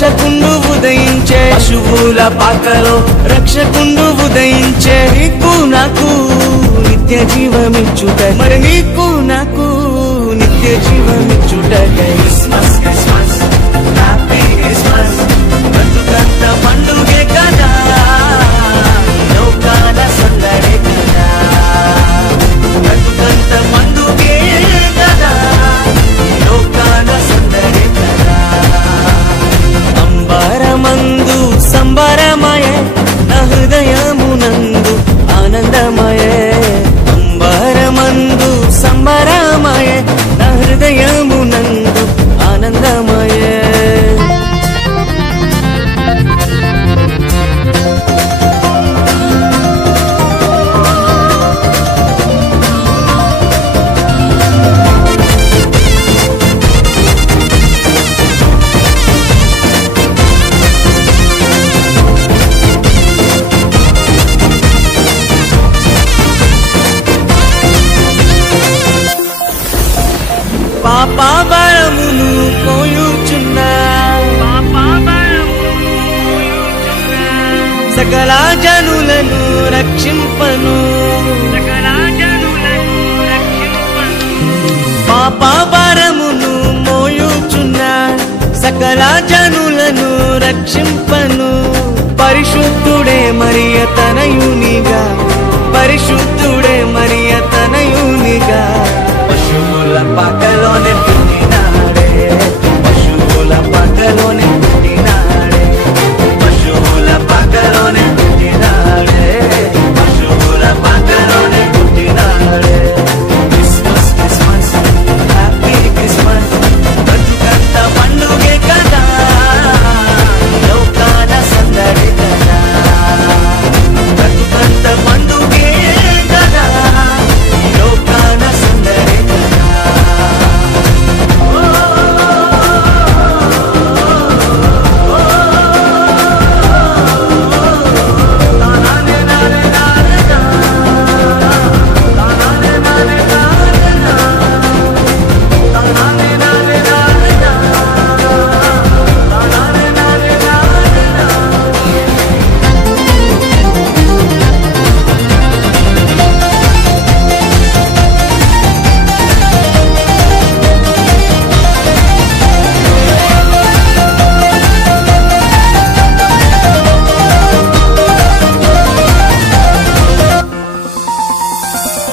రక్షకుండు ఉదయించే పశువుల పాకలో రక్షకుండు ఉదయించే నీకు నాకు నిత్య జీవమిచ్చుట మరి నీకు నాకు నిత్య జీవమిచ్చుట క్రిస్మస్ క్రిస్మస్ హ్యాపీ క్రిస్మస్ బ్రతుకంత పండుగే కదా లోకాల సందడే కదా బ్రతుకంత పండుగే కదా లోకాల సందడే కదా అంబరమందు సంబరమయే నా హృదయమునందు ఆనందమయే అంబరమందు సంబరమయే నా హృదయమునందు ఆనందమయే పాపభరమును పోయుచున్నా సకల జనులను రక్షింపను పాపభరమును మోయుచున్నా సకల జనులను రక్షింపను పరిశుద్ధుడే మరియ తనయునిగా పరిశుద్ధుడే మరియ తనయునిగా పశువుల పాకలోనే పుట్టినాడే పశువుల పాకలోనే పుట్టినాడే పశువుల పాకలోనే పుట్టినాడే పశువుల పాకలోనే పుట్టినాడే క్రిస్మస్ క్రిస్మస్ హ్యాపీ క్రిస్మస్ బ్రతుకంత పండుగే కదా లోకాల సందడి కదా బ్రతుకంత పండుగే కదా లోకాల సందడి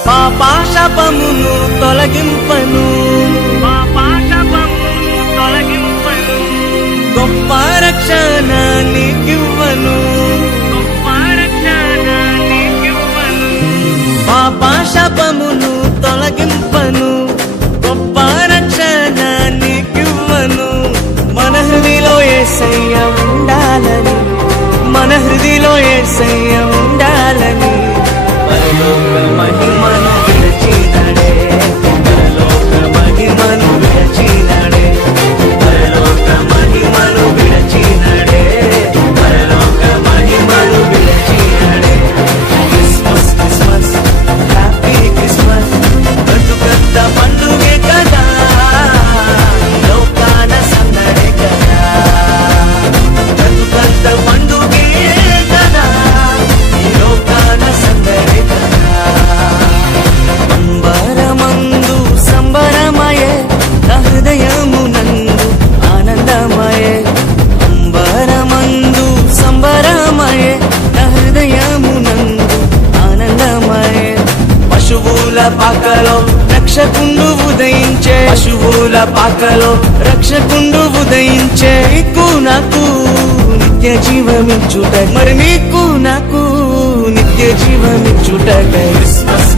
పాపమును తొలగింపను గొప్ప రక్షణ నీకివ్వను పాపమును తొలగింపను గొప్ప రక్షణ నీకివ్వను మన హృదిలో యేసయ్య ఉండాలని మన హృదిలో యేసయ్య ఉండాలని పరలోక మహిమను విరచినడే పరలోక మహిమను విరచినడే పరలోక మహిమను విరచినడే పరలోక మహిమను విరచినడే క్రిస్మస్ క్రిస్మస్ హ్యాపీ క్రిస్మస్ బ్రతుకంత పండుగే కదా లోకాల సందడే కదా బ్రతుకంత పండుగే కదా లోకాల సందడే కదా అంబరమందు సంబరమయే నా హృదయమునందు ఆనందమయే అంబరమందు సంబరమయే నా హృదయమునందు ఆనందమయే పశువుల పాకలో రక్షకుండు ఉదయించే పశువుల పాకలో రక్షకుండు ఉదయించే నీకు నాకు నిత్య జీవమిచ్చుట మరి నీకు నాకు నిత్య జీవమిచ్చుట క్రిస్మస్